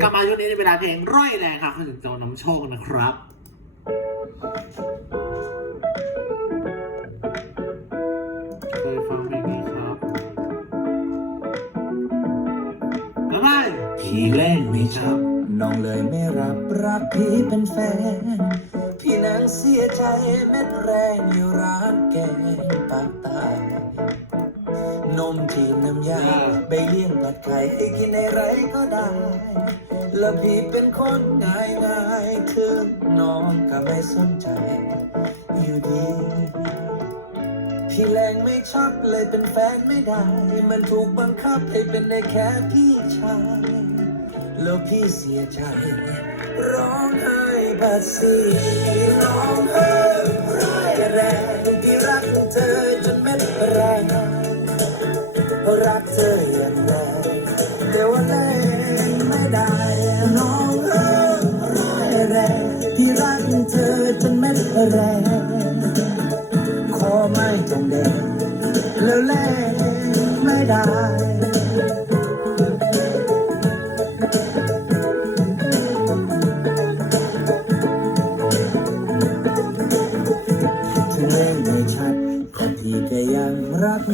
กลับมาช่วงนี้ในเวลาเพลงร้อยแรงค่ะคุณถึงโจน้ำโชคนะครับเคยฟังเพลงนี้ครับบ๊ายบายพี่แกล้งไม่ชับ น้องเลยไม่รับรักพี่เป็นแฟน พี่นางเสียใจเม็ดแรงอยู่ร้านแกงปากตาย นมจีนน้ำยาใบเลี้ยงผัดไข่ให้กินในไรก็ได้ แล้วพี่เป็นคนง่ายง่ายๆคือน้องก็ไม่สนใจ อยู่ดี พี่แรงไม่ชอบเลยเป็นแฟนไม่ได้ มันถูกบังคับให้เป็นได้แค่พี่ชาย แล้วพี่เสียใจ ร้องไห้บัดสีร้องไห้ รักเธออย่างแรงแต่ว่าเล่นไม่ได้น้องไห้ร้ายแรงที่รักเธอจนเม็ดแรง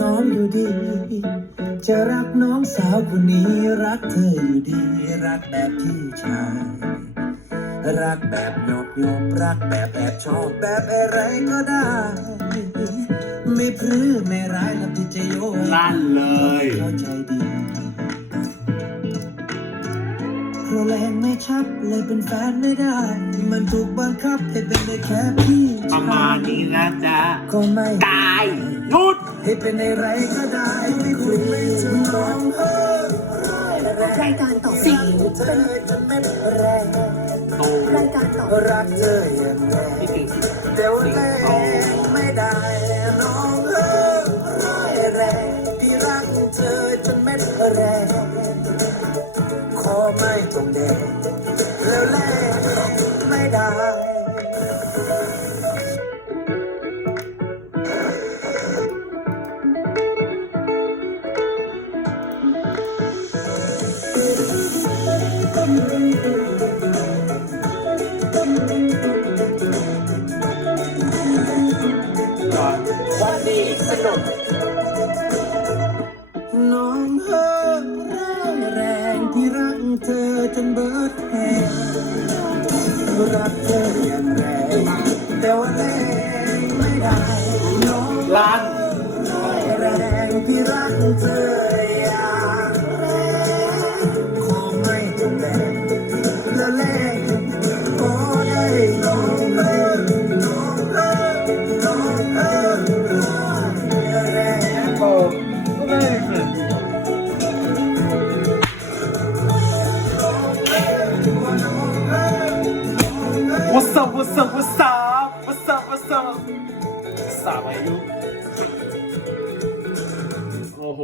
น้องอยู่ดี จะรักน้องสาวคนนี้รักเธออยู่ดี รักแบบพี่ชาย รักแบบยอบยอบรักแบบแอบชอบแบบอะไรก็ได้ ไม่พรื้ไม่ร้ายแล้วพี่จะโยนลั่นเลยเข้าใจดีเพราะแรงไม่ชับเลยเป็นแฟนไม่ได้ มันถูกบังคับให้เป็นได้แค่พี่ประมาณนี้นะจ๊ะก็ไม่ตาย หยุดให้เป็นอะไรก็ได้ไม่คุยไม่ถึงร้องเฮ้อรายการต่อสิ่งเธอจนไม่แรงโตรายการต่อรักเธออย่างแรงเดี๋ยวแรงไม่ได้น้องเอ้ยร้ายแรงพี่รักเธอจนเม็ดแรงขอไม่ต้องแดงแล้วแรงไม่ได้ จนเบิดแหงรักเธออย่างแรงแต่ว่าแรงไม่ได้น้องลั่นแรงที่รักเธอ วัสดุวัสดุสามอายุโอ้โห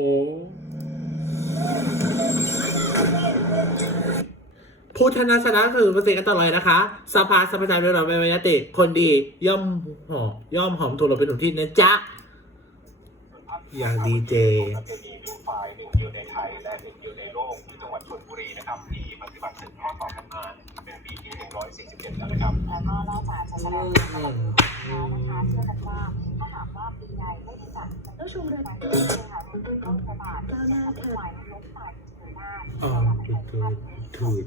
พุทธนาชนะคือภาษีกันต่อเลยนะคะ สภาสมัชชาเรื่องเราไม่ยติ คนดีย่อมหอมย่อมหอมถูกเราเป็นหนุ่มที่นะจ๊ะ อย่างดีเจประเพณีดูไฟหนึ่งเดียวในไทยและหนึ่งเดียวในโลกที่จังหวัดชลบุรีนะครับมีปฏิบัติสืบทอดต่อกันมา เป็นปีที่ 147 แล้วนะครับ แล้วก็นอกจากจะแสดงความกตัญญูแล้วนะคะเชื่อกันว่าถ้าหากว่าปีใดไม่ได้จัดก็ชุมเรือการเดินทางด้วยต้นพระบาทเจ้าหน้าที่ฝ่ายล้มตายเฉยหน้าอ๋อถูกถูก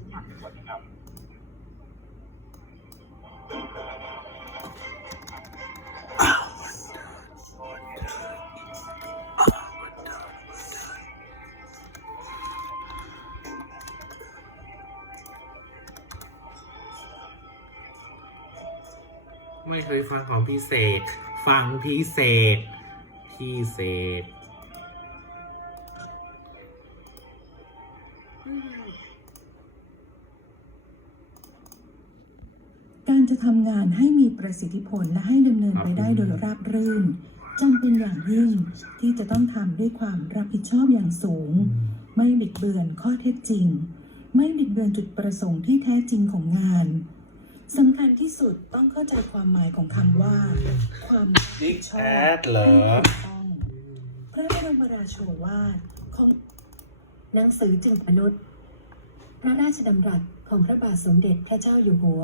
ไม่เคยฟังของพี่เสก ฟังพี่เสก พี่เสกการจะทำงานให้มีประสิทธิผลและให้ดำเนินไปได้โดยราบรื่นจำเป็นอย่างยิ่งที่จะต้องทำด้วยความรับผิดชอบอย่างสูง ไม่บิดเบือนข้อเท็จจริง ไม่บิดเบือนจุดประสงค์ที่แท้จริงของงาน สำคัญที่สุดต้องเข้าใจความหมายของคำว่า ความรับผิดชอบ Big Ad เหรอให้ถูกต้องพระบรมราโชวาทของหนังสือจึงมนุษย์ พระราชดำรัสของพระบาทสมเด็จพระเจ้าอยู่หัว